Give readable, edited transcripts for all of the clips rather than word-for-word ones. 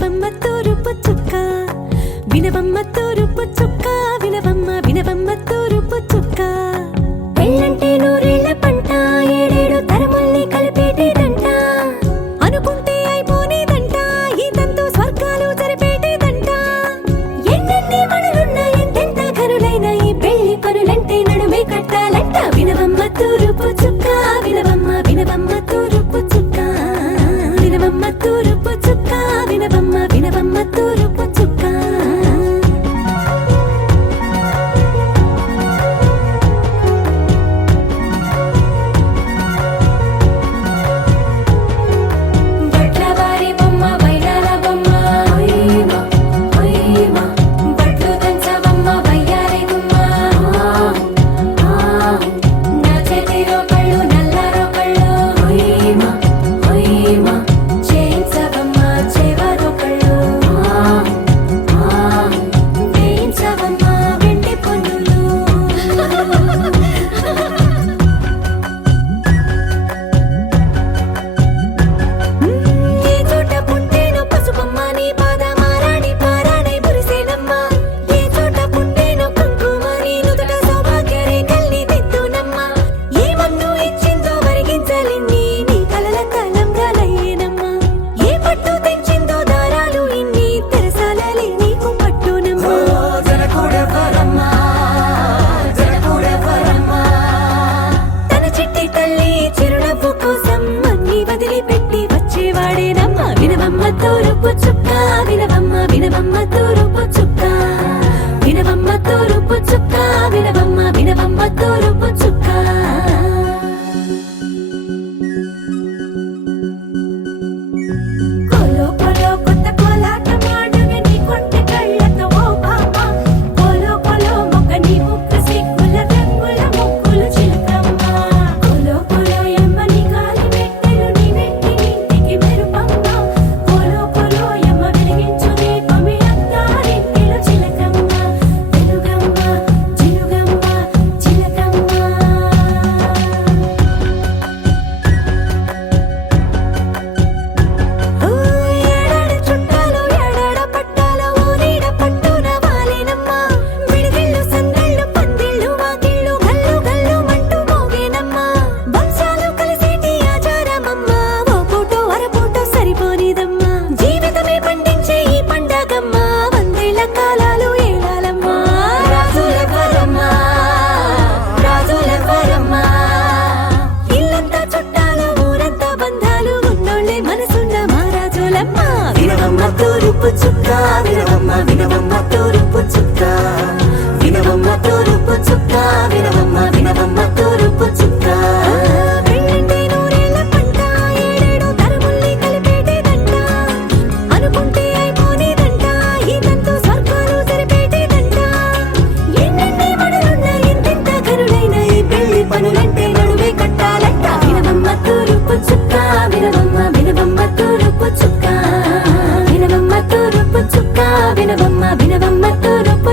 వినవమ్మ తూరుపు చుక్క వినవమ్మ తూరుపు చుక్క వినవమ్మ వినవమ్మ తూరుపు చుక్క పెళ్ళంటే నూరేళ్ల పంట ఏడేడు తరముల్ని కలిపేటేదంట అనుకుంటే అయిపోనేదంట ఈ తంతు స్వర్గాలు జరిపేటేదంట ఎన్నెన్ని మనులున్నా ఎంతెంత కరులైన ఈ పెళ్లి పనులంటే నడుమే కట్టాలంట వినవమ్మ తూరుపు చుక్క వినవమ్మ వినవమ్మ తూరుపు చుక్క వినవమ్మ తూరుపు చుక్క వినవమ్మ వినవమ్మ తూరుపు చుక్క వినవమ్మ తూరుపు చుక్క వినవమ్మ వినవమ్మ తూరుపు చుక్క వినవమ్మ తూరుపు చుక్క వినవమ్మ వినవమ్మ తూరుపు చుక్క కోలో కోలో కొత్త కోలాట మాడువే నీ కొంటె కళ్ళతో ఓ బామ్మ కోలో కోలో మొక్క నీ ముక్క సిగ్గుల రంగుల ముక్కులు చిలకమ్మ కోలో కోలో ఎమ్మ నీ కాలి మెట్టెలు నీ నెట్టి నింటికి మెరుపమ్మ కోలో కోలో ఎమ్మ వెలిగించు దీపమి అత్తారింటిలో చిలకమ్మ వెలుగమ్మ చిలుగమ్మ చిలకమ్మ ఏడాడ చుట్టాలు ఏడాడ పట్టాలు ఊరీడ పట్టున వాలేనమ్మ విడిదిళ్ళు సందళ్ళు పందిళ్ళు వాకిళ్ళు గల్లు గల్లు మంటూ మోగేనమ్మ వంశాలు కలిసేటి ఆచారమమ్మ ఓ పూటో అరపూటో సరిపోనిదమ్మ జీవితమే పండించే ఈ పండగమ్మ వందేళ్ల కాలాలు ఏడాలమ్మ రాజులెవరమ్మ రాజులెవరమ్మ ఇల్లంతా చుట్టాలు ఊరంతా బంధాలు ఉన్నోళ్ళే మనసున్న మహారాజులమ్మ వినవమ్మ తూరుపు చుక్క వినవమ్మ వినవమ్మ తూరుపు చుక్క వినవమ్మ తూరుపు చుక్క వినవమ్మ వినవమ్మ తూరుపు చుక్క పెళ్ళంటే నూరేళ్ల పంట ఏడేడు తరముల్ని కలిపేటేదంట అనుకుంటే అయిపోనేదంట ఈ తంతు స్వర్గాలు జరిపేటేదంట ఎన్నెన్ని మడులున్నా ఎంతెంత కరులైన ఈ పెళ్లి పనులంటే నడుమే కట్టాలంట వినవమ్మ తూరుపు చుక్క వినవమ్మ వినవమ్మ తూరుపు చుక్క వినవమ్మ తూరుపు చుక్క వినవమ్మ వినవమ్మ తూరుపు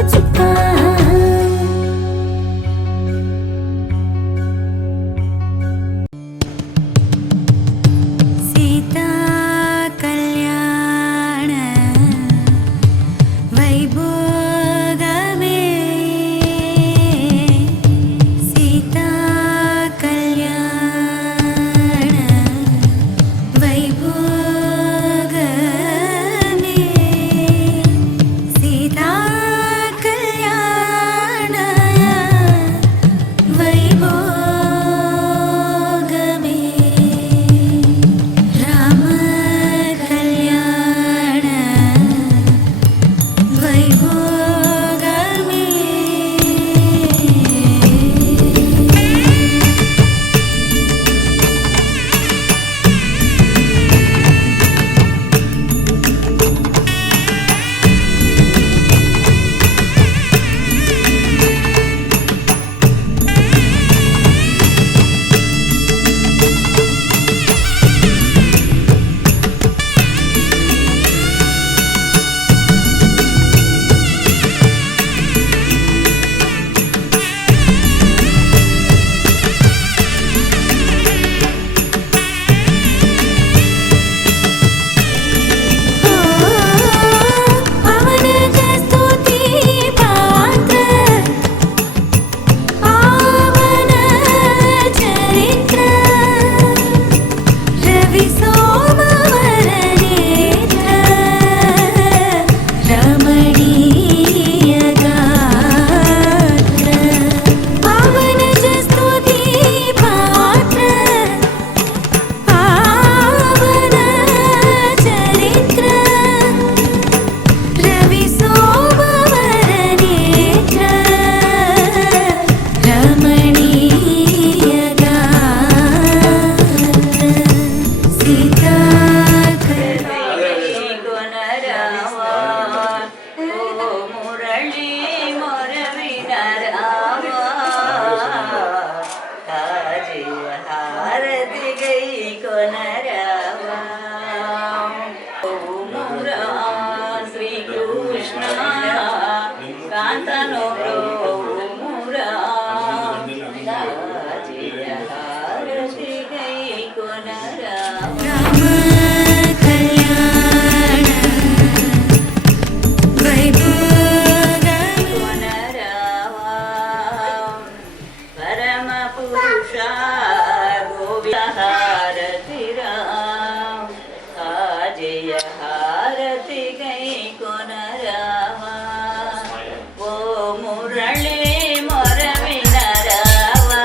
హారతి గై కొనరావా ఓ మురళి మొర వినరావా.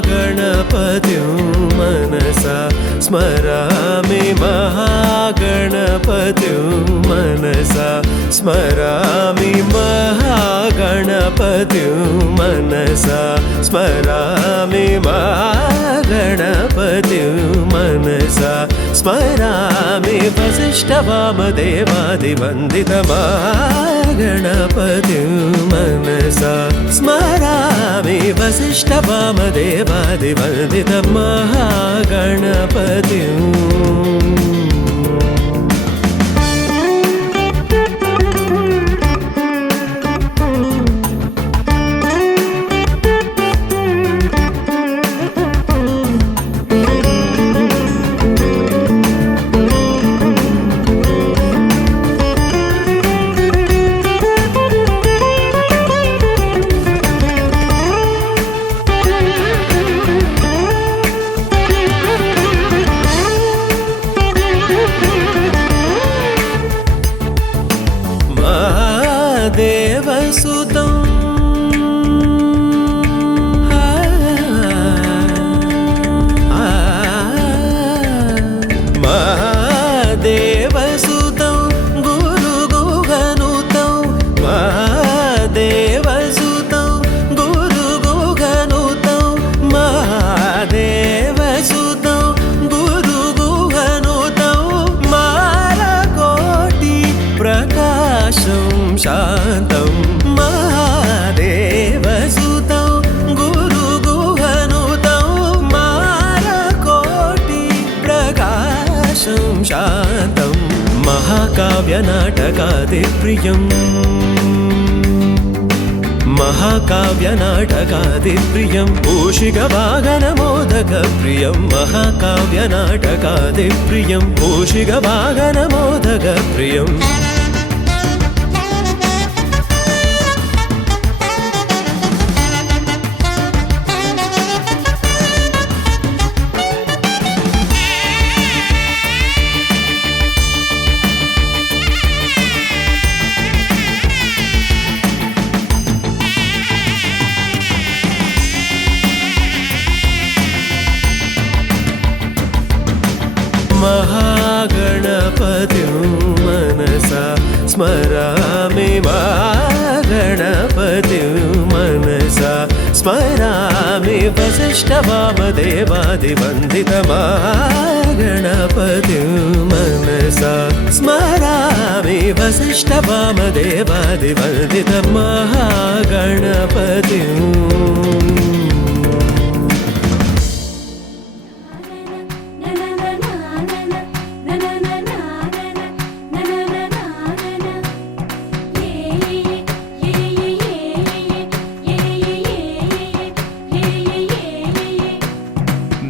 महागणपतिं मनसा स्मरामि महागणपतिं मनसा स्मरामि महागणपतिं मनसा स्मरामि महागणपतिं मनसा स्मरामि वसिष्ठवामदेवादिवन्दितमहागणपतिं मनसा स्मरामि वसिष्ठवामदेवादिवन्दितमहागणपतिं. देवसुतं महादेवसुतं गुरुगुहनुतं महादेवसुतं गुरुगुहनुतं महादेवसुतं गुरुगुहनुतं मालकोटि प्रकाशं शान्तं महादेवसुतं गुरुगुहनुतं मालकोटि प्रकाशं शान्तं महाकाव्यनाटकादिप्रियं महाकाव्यनाटकादिप्रियं मूषिकवाहनमोदकप्रियं महाकाव्यनाटकादिप्रियं मूषिकवाहनमोदकप्रियम् महागणपतिं स्मरामि मा गणपतिं मनसा स्मरामि वसिष्ठवामदेवादिवन्दितमागणपतिं मनसा स्मरामि वसिष्ठवामदेवादिवन्दितमहागणपतिम्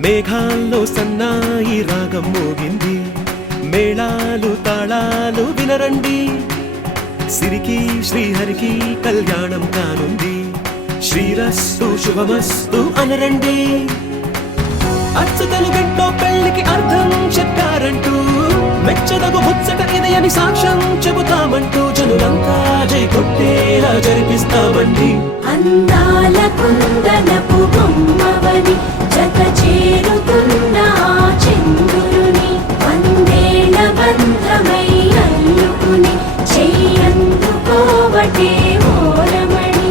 మేఘాల్లో సన్నాయి రాగం మోగింది మేళాలు తాళాలు వినరండి సిరికి శ్రీహరికి కళ్యాణం కానుంది శ్రీరస్తు శుభమస్తు అనరండి అచ్చతలు గంటో పెళ్లికి అర్థం చెప్పారంటూ మెచ్చదగు ముచ్చట ఇది అని సాక్ష్యం చెబుతామంటూ జనులంతా జై కొట్టేలా జరిపిస్తామండి అందాల కుందనపు బొమ్మవని జత చేరుతున్న చంద్రుని వందేళ్ల బంధమై అల్లుకుని చెయ్యందుకోవటే ఓరమణి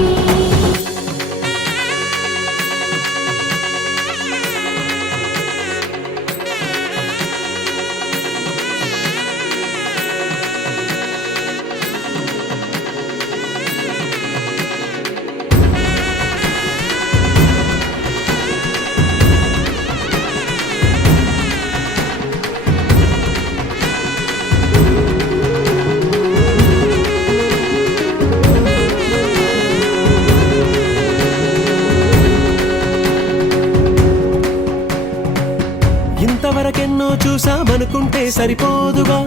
ఇంతవరకెన్నో చూసామనుకుంటే సరిపోదుగా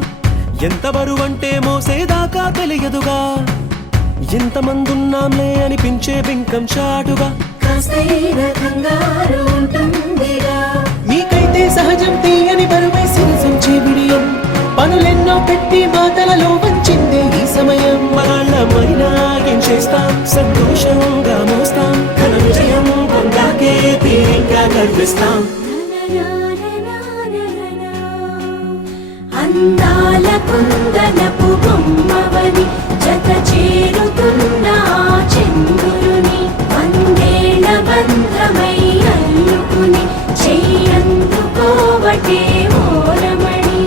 ఎంత బరువంటే మోసేదాకా తెలియదుగా ఇంతమందున్నాంలే అనిపించే బింకం చాటుగా కాస్తైన కంగారు ఉంటుందిగా మీకైతే సహజం తీయని బరువై సిరిసంచే బిడియం పనులెన్నో పెట్టి మాటలలో వంచిందే ఈ సమయం వాళ్ళమైనా ఏం చేస్తాం సంతోషంగా మోస్తాం ఘన విజయం పొందాకే తీరిగ్గా గర్విస్తాం అందాల కుందనపు బొమ్మవని జత చేరుతున్న చంద్రుని వందేళ్ల బంధమై అల్లుకుని చెయ్యందుకోవటే ఓరమణి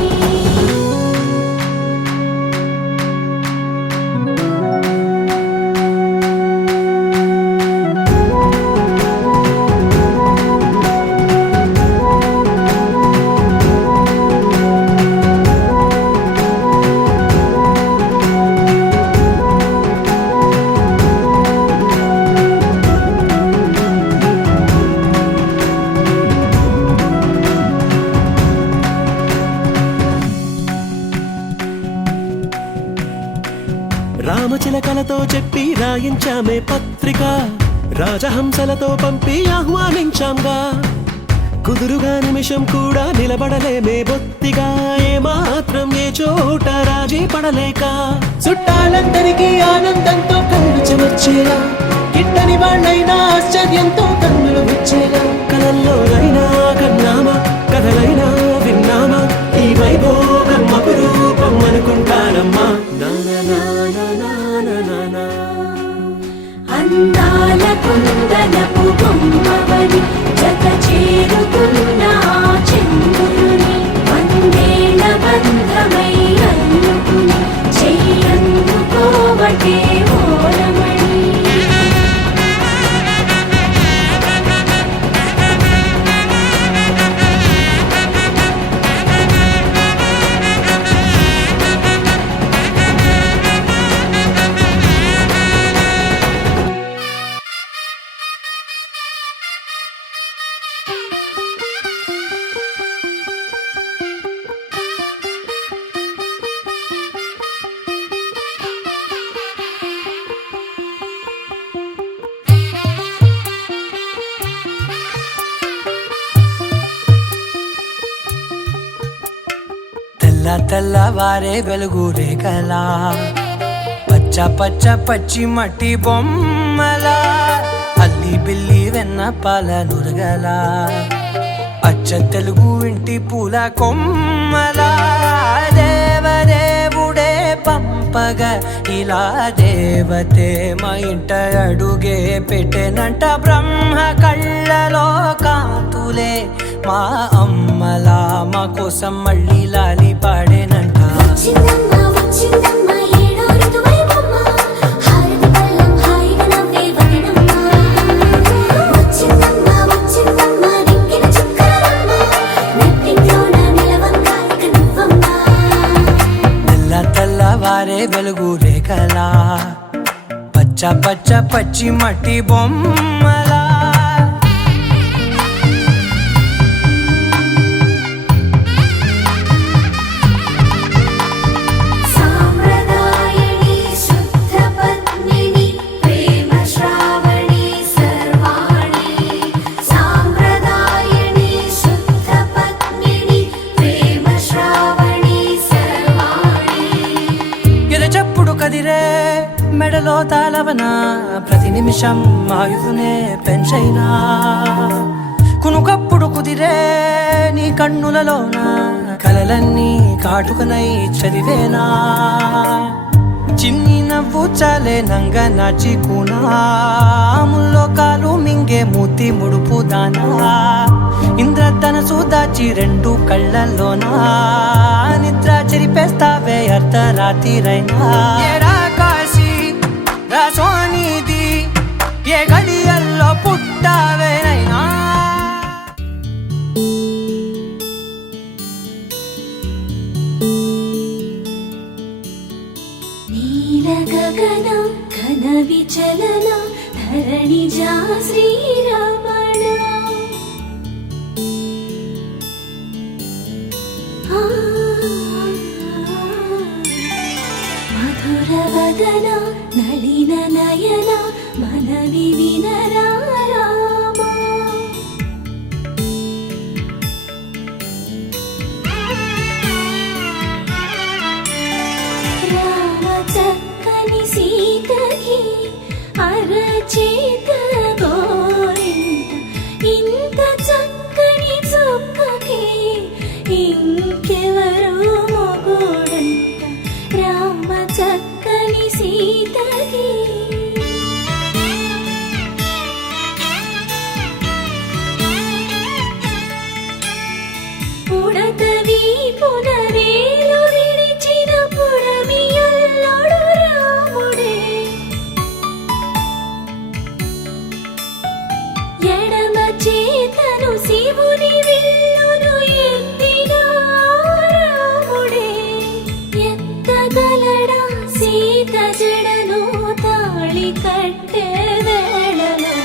రామచిలకలతో చెప్పి రాయించామే పత్రిక రాజహంసలతో పంపి ఆహ్వానించాంగా కుదురుగా నిమిషం కూడా నిలబడలేమే బొత్తిగా ఏమాత్రం ఏ చోట రాజీ పడలేక చుట్టాలందరికీ ఆనందంతో కళ్ళు చెమర్చేలా గిట్టని వాళ్ళైనా ఆశ్చర్యంతో కన్నులు విచ్చేలా కలల్లోనైనా కన్నామా కథలైనా విన్నామా ఈ వైభోగం అపురూపం అనుకుంటానమ్మా అందాల కుందనపు బొమ్మవని జత చేరుతున్న చంద్రుని వందేళ్ల బంధమై అల్లుకుని చెయ్యందుకోవటే ఓరమణి తెల్లవారే వెలుగు రేఖలా పచ్చ పచ్చ పచ్చి మట్టి బొమ్మలా అల్లి బిల్లి వెన్న పాల నురగలా అచ్చ తెలుగు ఇంటి పూల కొమ్మలా దేవదేవుడే పంప చెప్పగా ఇలా దేవతే మా ఇంట అడుగే పెట్టెనంట బ్రహ్మ కళ్ళలో కాంతులే మా అమ్మలా మా కోసం మళ్ళీ లాలి పాడేనంట వచ్చిందమ్మ వచ్చిందమ్మ ఏడో ఋతువైవమ్మ హారతి పళ్ళం హాయిగా నవ్వే వదినమ్మ వచ్చిందమ్మ వచ్చిందమ్మ నెక్కిన చుక్కలమ్మ నెట్టింట్లోన నిలవంగా ఇక నువ్వమ్మ తెల్ల తెల్లవారే వెలుగు రేఖలా పచ్చ పచ్చ పచ్చి మట్టి బొమ్మలా సాంప్రదాయని శుద్ధ పద్మిని ప్రేమ శ్రావణి సర్వాణి సాంప్రదాయని శుద్ధ పద్మిని ప్రేమ శ్రావణి సర్వాణి ఎరచప్పుడు కదిరే మెడలో తాళవన ప్రతి నిమిషం ఆయువునే పెంచైనా కునుకప్పుడు కుదిరే నీ కన్నులలోన కలలన్నీ కాటుకనై చదివేనా చిన్ని నవ్వు చాలే నంగ నాచి కూనాముల్లో కాలు మింగే మూతి ముడుపు దానా ఇంద్రధనసు దాచి రెండు కళ్ళల్లోనా నిద్ర చెరిపేస్తావే అర్ధరాత్రిరైనా ఏడా కాశీ రాసోనిది ఏ గడియల్లో పుట్టావేనైనా నీల గగన ఘన విచలన ధరణిజా శ్రీరమణ మధుర వదన నళిన నయన మనవి వినరామ రామ చక్కని సీతకి అరచేత గోరింట ఇంత చక్కని చుక్కకి ఇంకెవరు మొగుడంట రామ చక్కని సీతకి పుడతవి పునవేలు విడిచిన పుడమియల్లోడు రాముడే ఎడమ చేతను శివుని విల్లును ఎత్తిన రాముడే ఎత్తగలడా సీత జడను తాళి కట్టే వేళలో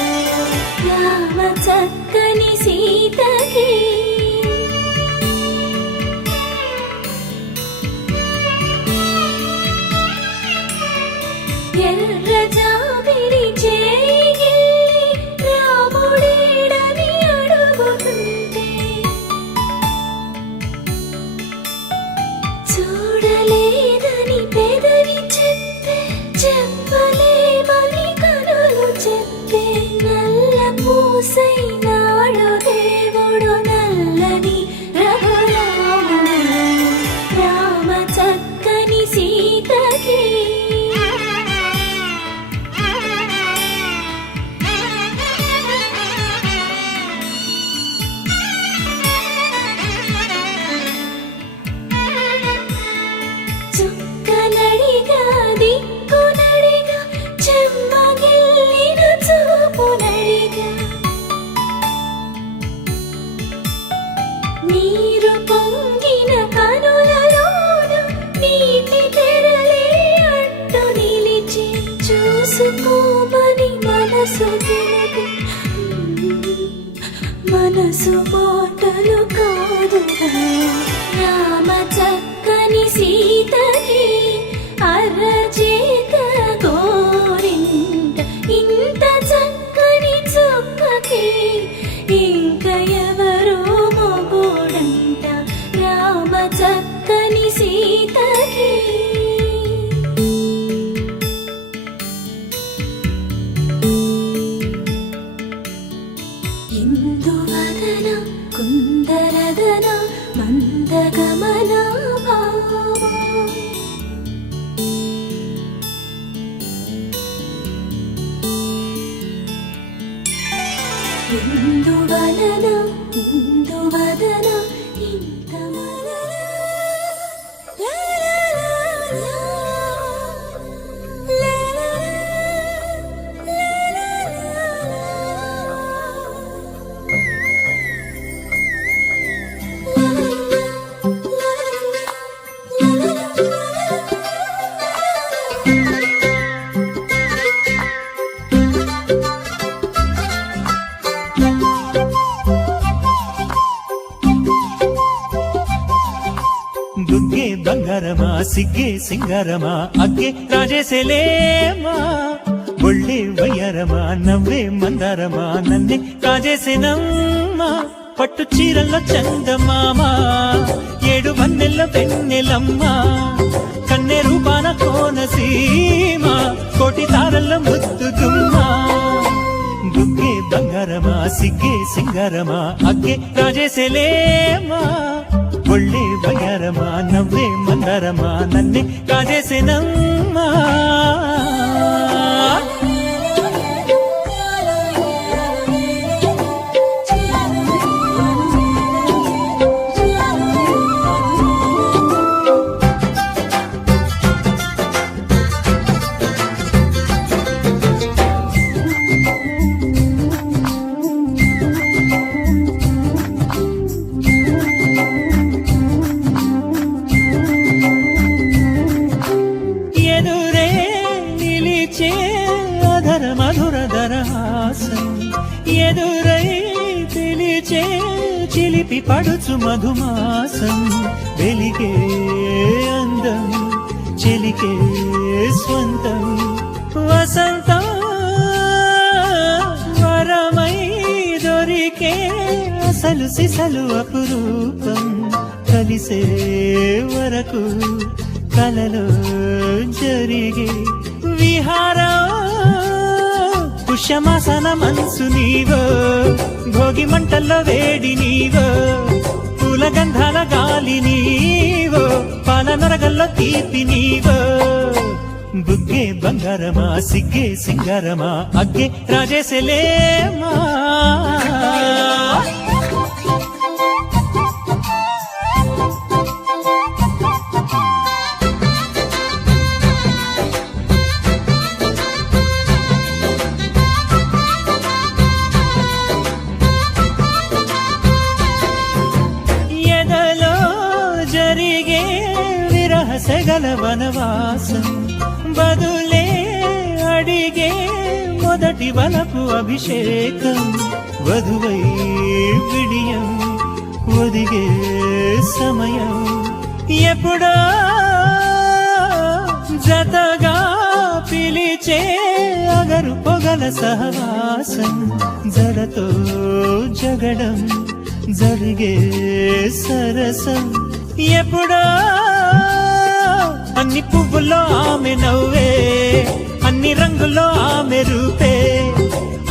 రామ చక్కని సీతకి ఎర్ర జాబిలి చేయి రాముడేడని అడుగుతుంటే చూడలేదని పెదవి చెప్పే చెప్పలేమని కనులు చెప్పే నల్ల పూసై నాడు దేవుడు నల్లని రఘురాముడు రామ చక్కని సీతకి చుక్కనడిగా దిక్కునడిగా చెమ్మగిల్లిన చూపునడిగా నీరు పొంగిన కనులలోన నీటి తెరలే అడ్డు నిలిచి చూసుకోమని మనసు తెలుగు మనసు మాటలు కాదుగా రామ చక్కని సీతకి అరచేత గోరింట ఇంత చక్కని చుక్కకి ఇంక ఎవరు మొగుడంట రామ చక్కని సీతకి ఇందువదన కుందరదన మందగమన ఇందువలన ఇందువదన ఇంతవలన లా లా లా లా దుగ్గే బంగారమా సిగ్గే సింగారమా అగ్గే రాజేసేలేమా ఒళ్ళే వయ్యారమా నవ్వే మందారమా నన్నే కాజేసేనమ్మా పట్టు చీరల్లో చందమామా ఏడు వన్నెల్లో పెన్నెలమ్మా కన్నె రూపాన కోనసీమ కోటి తారల్లో ముద్దుగుమ్మా దుగ్గే బంగారమా సిగ్గే సింగారమా అగ్గే రాజేసేలేమా ఒళ్ళే బయ్యారమా నవ్వే మందారమా నన్నే కాజేసేనమ్మా ఎదురే నిలిచే అధర మధుర దరహాసం ఎదురై పిలిచే చిలిపి పడుచు మధుమాసం వెలిగే అందం చెలికే స్వంతం వసంతం వరమై దొరికే అసలు సిసలు అపురూపం కలిసే వరకు కలలో జరిగే విహారం పుష్యమాసన మనసు నీవో భోగి మంటల్లో వేడి నీవో పూల గంధాల గాలి నీవో పాల నరగల్లో తీపి నీవో బుగ్గే బంగారమా సిగ్గే సింగారమా అగ్గే రాజేసేలేమా సెగల వనవాసం బదులే అడిగే మొదటి వలపు అభిషేకం వధువై విడియం ఒదిగే సమయం ఎప్పుడో జతగా పిలిచే అగరు పొగల సహవాసం జడతో జగడం జరిగే సరసం ఎప్పుడో అన్ని పువ్వుల్లో ఆమె నవ్వే అన్ని రంగుల్లో ఆమె రూపే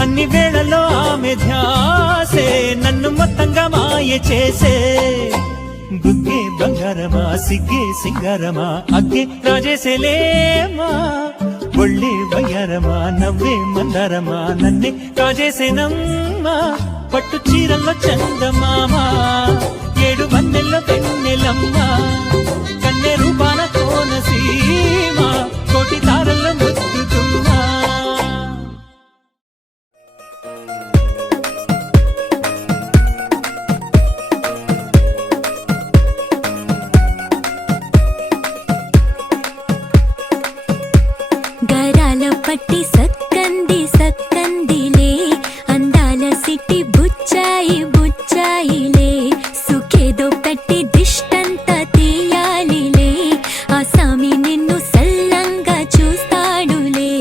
అన్ని వేళల్లో ఆమె ధ్యాసే నన్ను మొత్తంగా మాయ చేసే బుగ్గే బంగారమా సిగ్గే సింగారమా అగ్గే రాజేసేలేమా ఒళ్ళే బయ్యారమా నవ్వే మందారమా నన్నే కాజేసేనమ్మా పట్టు చీరల్లో చందమామా ఏడు వన్నెల్లో పెన్నెలమ్మా కన్నె రూపాన కోనసీమ కోటి తారల్లో ముద్దుగుమ్మా గరాల పట్టి సక్కంది సక్కందిలే అందాల సిట్టి బుచ్చాయి బుచ్చాయిలే సుఖేదో పెట్టి దిష్టంతా తీయాలిలే ఆ సామి నిన్ను సల్లంగా చూస్తాడులే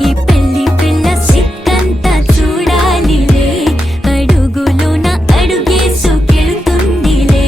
ఈ పెళ్లి పిల్ల సిక్కంతా చూడాలిలే అడుగులోన అడుగేసుకెళ్తుందిలే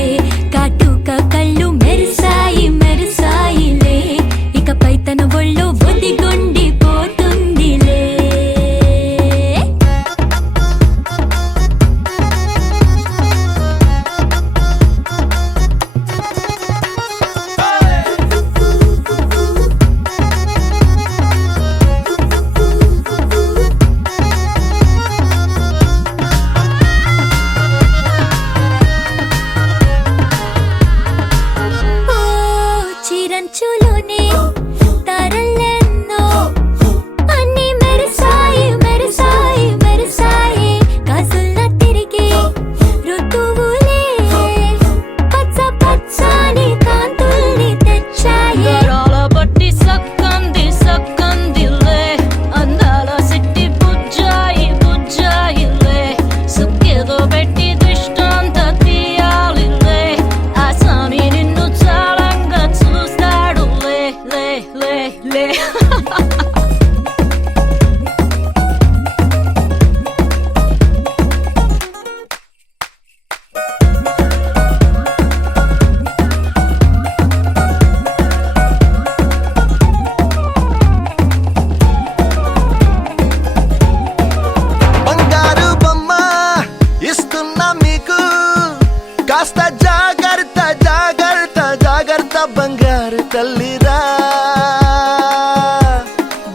బంగారు తల్లిరా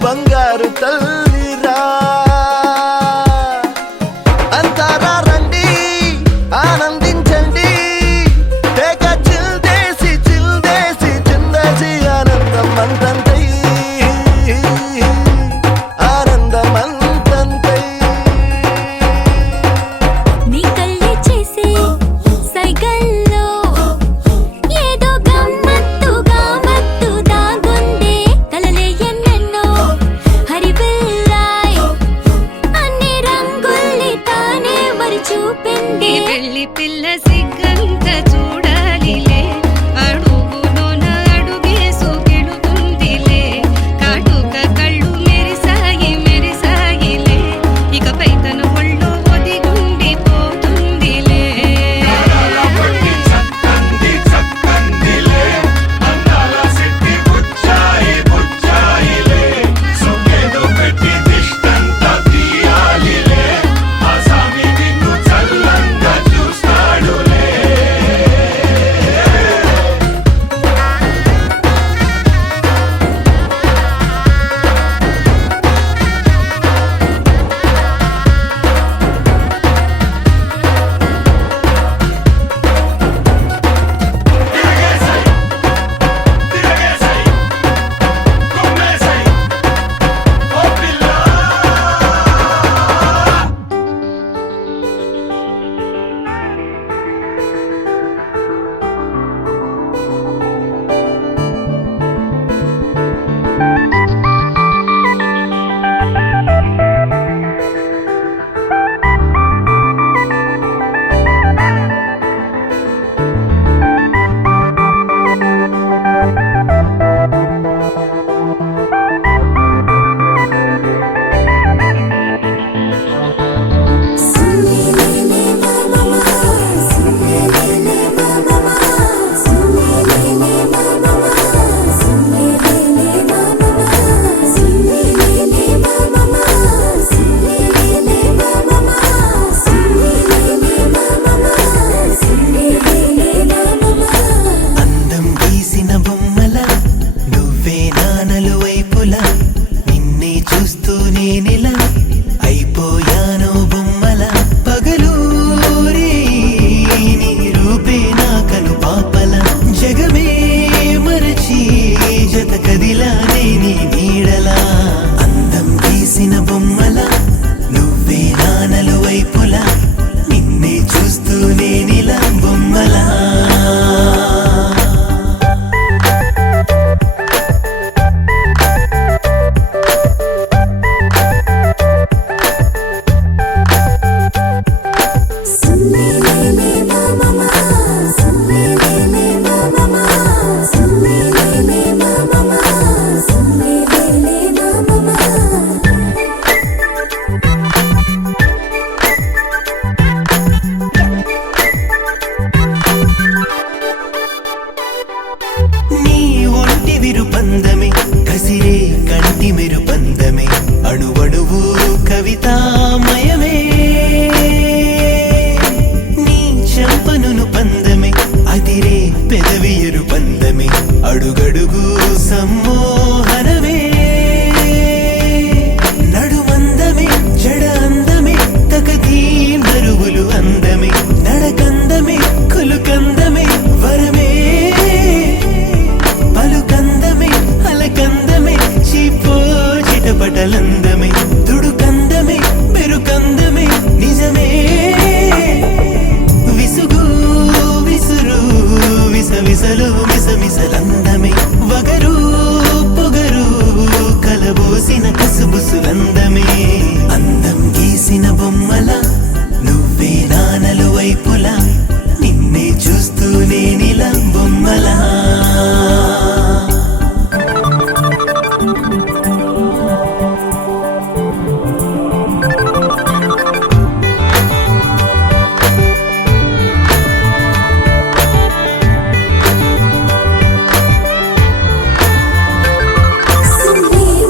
బంగారు తల్లిరా అంతారా రండి ఆనందించండి తెగ చిల్దేసి చిందేసి ఆనందం అంతంతై ఆనందం అంతంతై నీ కళ్ళే చేసే సైగల్లో ఏదో గమ్మత్తుగా మత్తు దాగుందే కలలే ఎన్నెన్నో హరిబిల్లాయ్ అన్ని రంగుల్ని తానే మరి చూపింది పెళ్లి పిల్ల సిగ్గంత చూడాలిలే అడుగులోన అడుగేసుకెళుతుందిలే కాటుక కళ్ళు మెరిసాయిలే ఇకపై తన ఒళ్ళో ఒదిగుండిపోతుందిలే అందం గీసిన బొమ్మల నువ్వే నానలు వైపులా నిన్నే చూస్తూ నేనిలా అయిపోయాను బొమ్మల పగలూరి నీ రూపే నా కను పాపల జగమే మరచి జత కదిలానే నీ నీడలా అందం గీసిన బొమ్మల నువ్వే నానలు వైపులా నిన్నే చూస్తూ నేనిలా బొమ్మలా నీ ఒంటి విరుపందమే కసిరే కంటి మెరుపందమే అణువణువు కవితామయమే నీ చంపనును పందమే అదిరే పెదవి ఎరుపందమే అడుగడుగు సమ్మోహనమే నడుమందమే జడ అందమే తకదీం బరువులు అందమే నడకందమే కులుకందమే వరమే పలుకందమే అలకందమే చీపో చిటపటలందమే తుడుకందమే బెరుకందమే నిజమే విసుగు విసురు విసవిసలు మిసమిసలందమే వగరు పొగరు కలబోసిన కసుబుసులందమే అందం గీసిన బొమ్మల నువ్వే నానలు వైపులా నిన్నే చూస్తూ నేనిలా బొమ్మలా సులేమా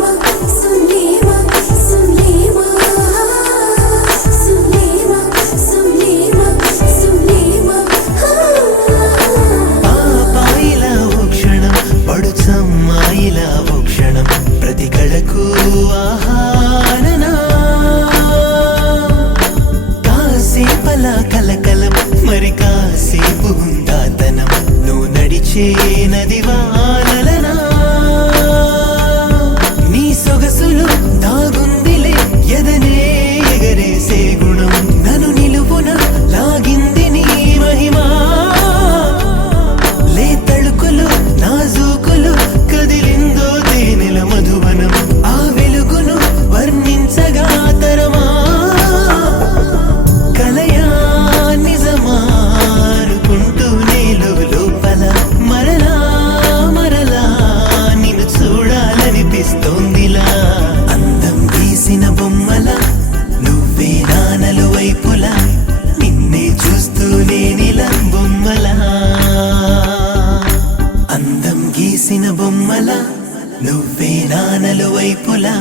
నువ్వే నానలు వైపులా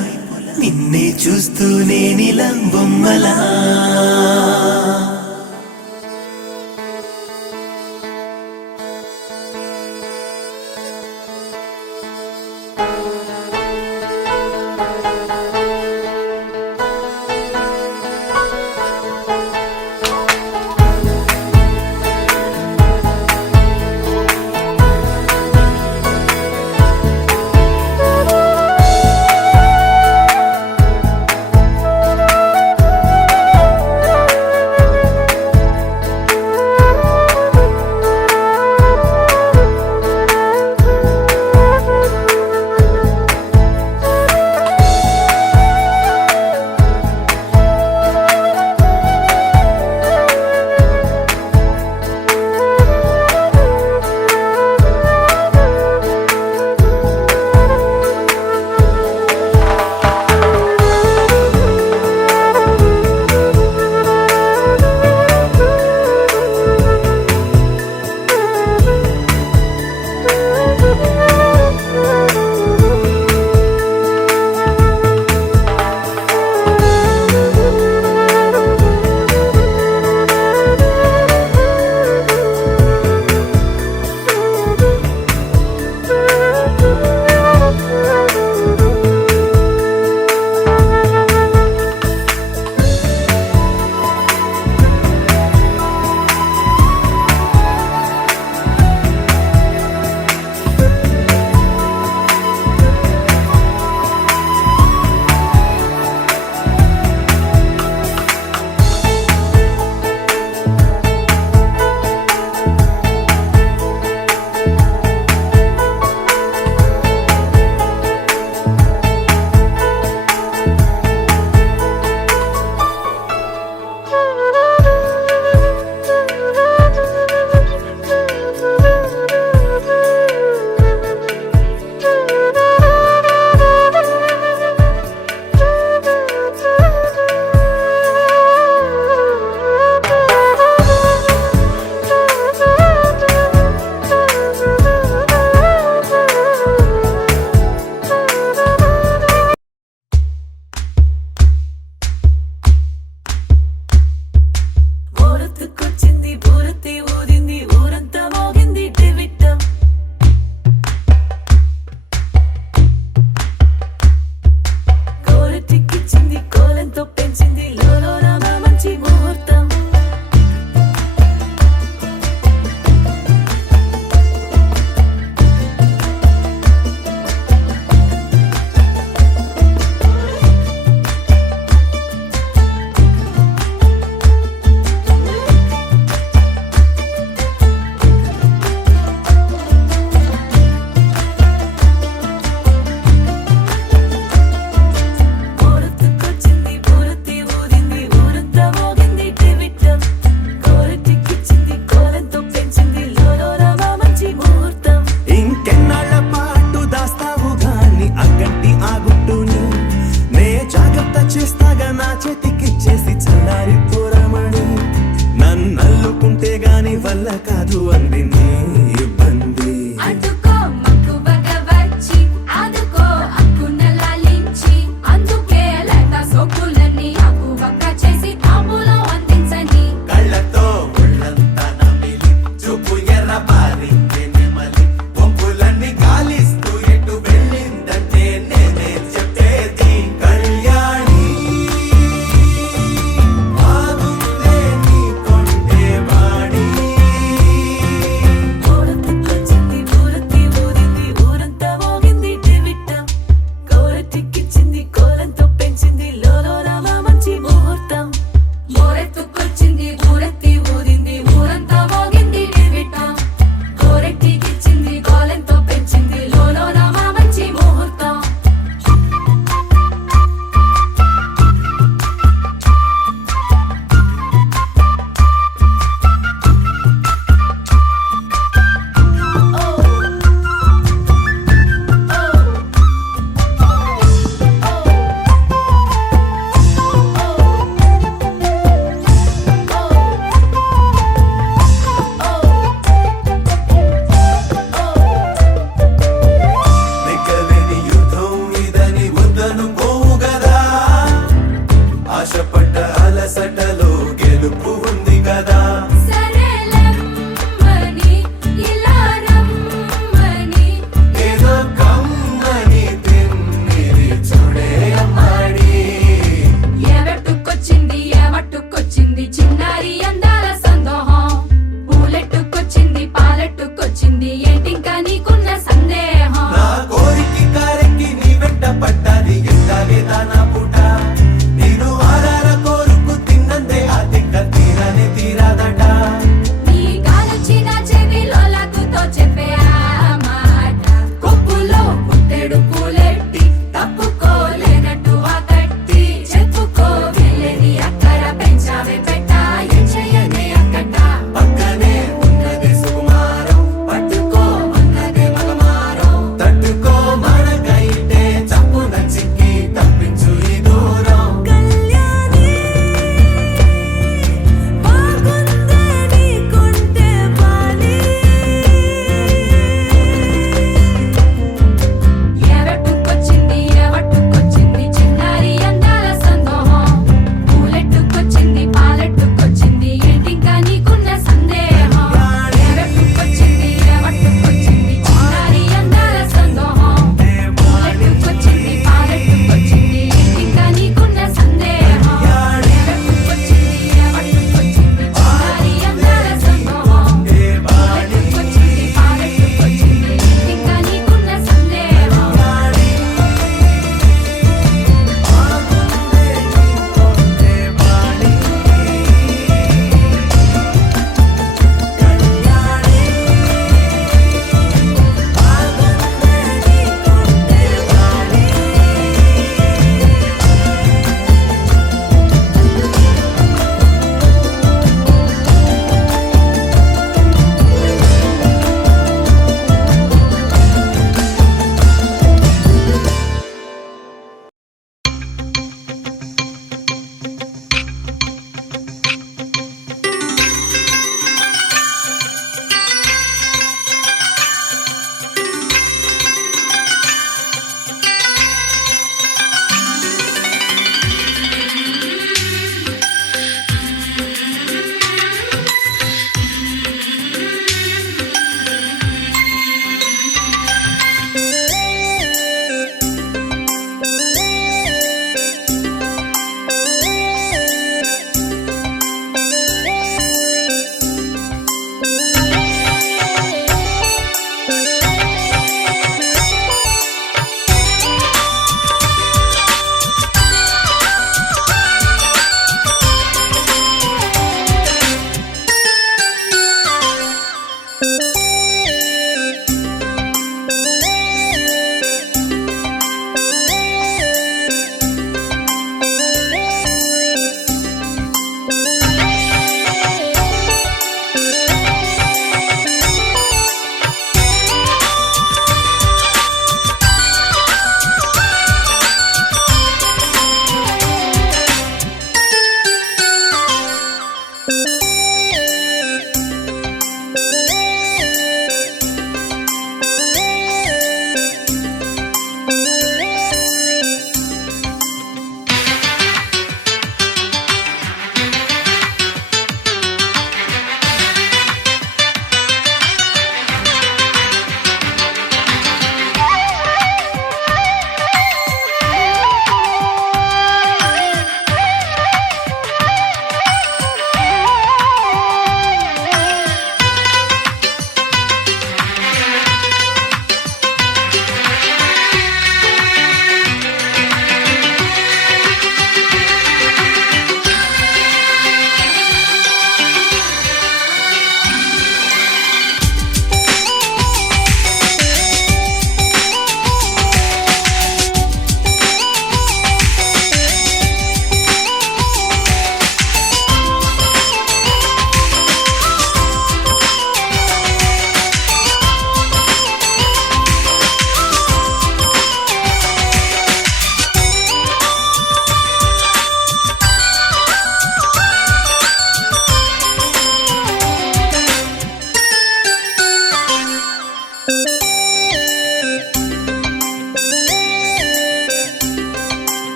నిన్నే చూస్తూ నేనిలా బొమ్మలా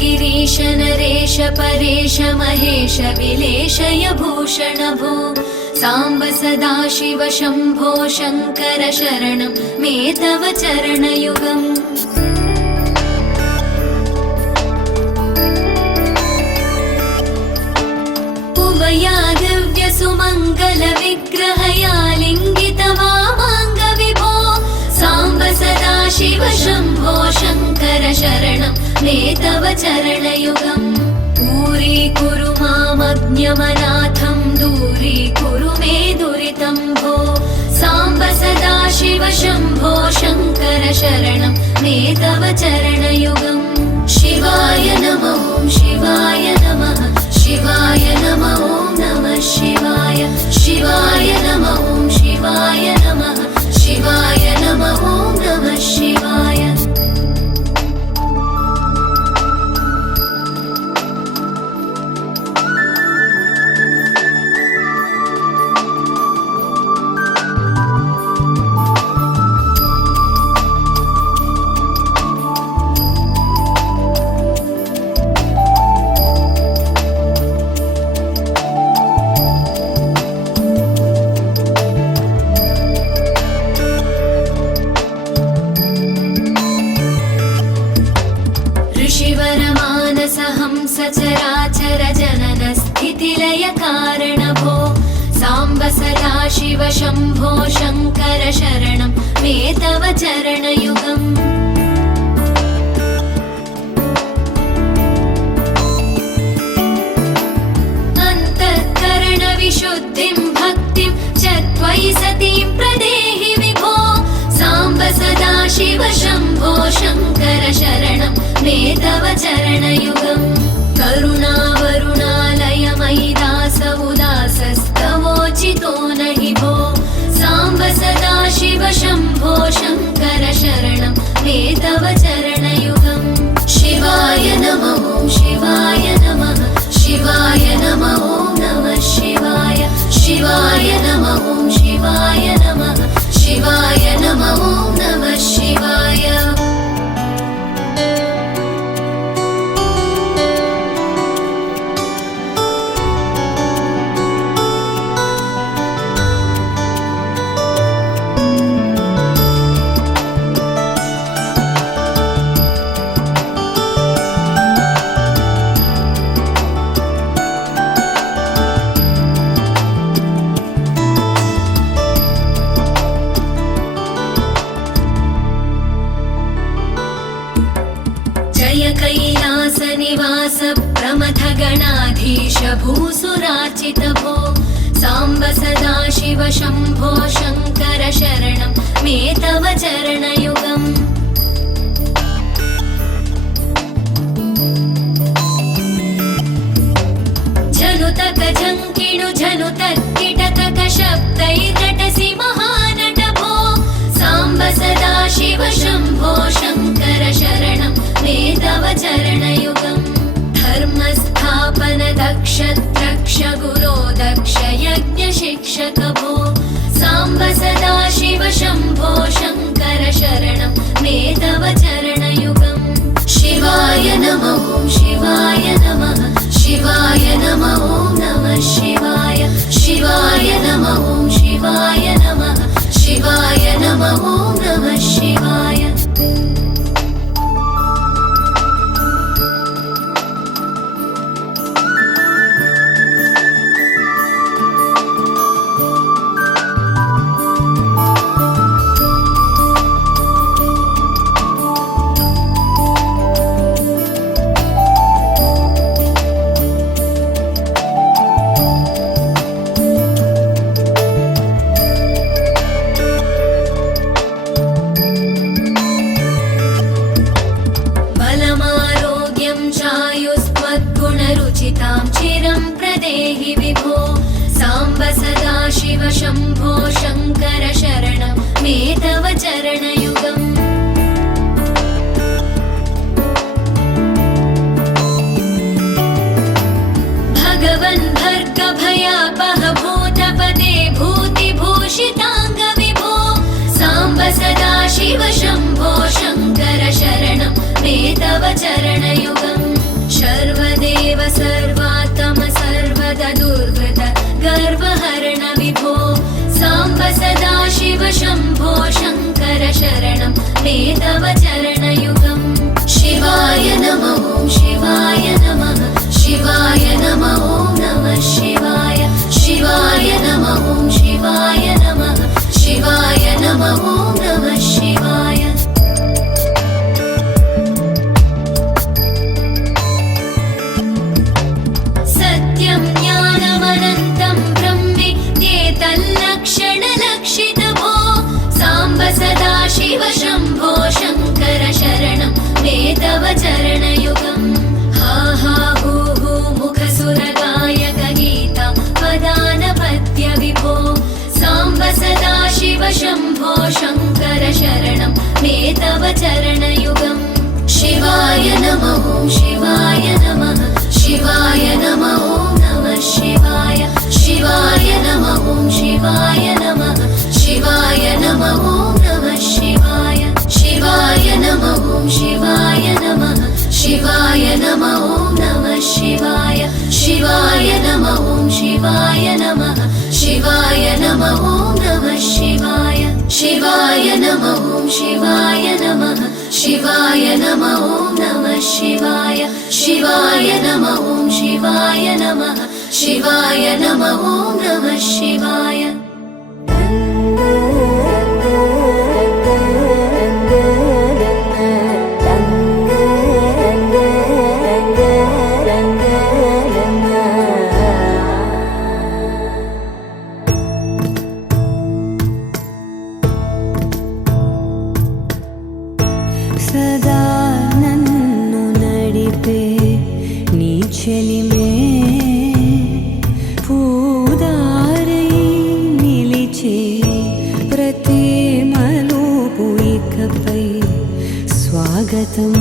गिरीश नरेश परेश महेश विलेशय भूषण भो साम्ब सदा शिव शम्भो शङ्कर शरणं मे तव चरणयुगम् उमया दिव्य सुमङ्गल विग्रहया लिङ्गित वामाङ्ग विभो साम्ब सदा शिव शम्भो शङ्कर शरणं मे तव चरणयुगम् दूरीकुरु मामज्ञमनाथं दूरीकुरु मे दुरितं भो साम्ब सदा शिव शम्भो शङ्कर शरणं मे तव चरणयुगम् शिवाय नमः शिवाय नमः शिवाय नमः नमः शिवाय शिवाय नमः शिवाय नमः शिवाय नमः नमः शिवाय सचराचर जनन स्थितिलय कारण भो साम्ब सदा शिव शम्भो शङ्कर शरणं मे तव चरणयुगम् अन्तःकरण विशुद्धिं भक्तिं च त्वयि सतीं प्रदेहि विभो साम्ब सदा शिव शम्भो शङ्कर शरणं मे तव चरणयुगम् करुणावरुणालयमयि दास उदासस्तवोचितो नहि भो साम्ब सदा शिव शम्भो शङ्कर शरणं मे तव चरणयुगम् शिवाय नमः शिवाय नमः शिवाय नमः नमः शिवाय शिवाय नमः शिवाय नमः शिवाय नमः नमः शिवाय कैलासनिवास प्रमथ गणाधीश भूसुरार्चित भो साम्ब सदा शिव शम्भो शङ्कर शरणं मे तव चरणयुगम् झनुतक झङ्किणु झनुतक्किटतक शब्दैर्नटसि महानट भो साम्ब सदा शिव शम्भो शङ्कर शरणं मे तव चरणयुगम् धर्मस्थापन दक्ष द्रक्ष गुरो दक्ष यज्ञ शिक्षक भो साम्ब सदा शिव शम्भो शङ्कर शरणं मे तव चरणयुगम् शिवाय नमः शिवाय नमः शिवाय नमः नमः शिवाय शिवाय नमः शिवाय नमः शिवाय नमः नमः शिवाय चिरं प्रदेहि विभो साम्ब सदा शिव शम्भो शङ्कर शरणं मे तव चरणयुगम् भगवन् भर्ग भयापह भूतपदे भूतिभूषिताङ्ग विभो साम्ब सदा शिव शम्भो शङ्कर शरणं मे तव चरणयुगम् मे तव चरणयुगम् शिवाय नमः शिवाय नमः शिवाय नमः नमः शिवाय शिवाय नमः शिवाय नमः शिवाय नमः नमः शिवाय सत्यं ज्ञानमनन्तं ब्रह्मेत्येतल्लक्षणलक्षितभो साम्ब सदा शिव शम्भो शङ्कर शरणं मे तव चरणयुगम् हा हा हू हू मुखसुरगायक गीता पदानपत्य विभो साम्ब सदा शिव शम्भो शङ्कर शरणं मे तव चरणयुगम् शिवाय नमः शिवाय नमः शिवाय नमः नमः शिवाय शिवाय नमः शिवाय नमः शिवाय नमः नमः शिवाय शिवाय नमः शिवाय नमः शिवाय नमः नमः शिवाय शिवाय नमः शिवाय नमः शिवाय नमः नमः शिवाय शिवाय नमः शिवाय नमः शिवाय नमः नमः शिवाय शिवाय नमः शिवाय नमः शिवाय नमः नमः शिवाय सदा नन्नु नडिपे नी చెలిమే పూదారై నిలిచే ప్రతి మలుపు ఇకపై స్వాగతం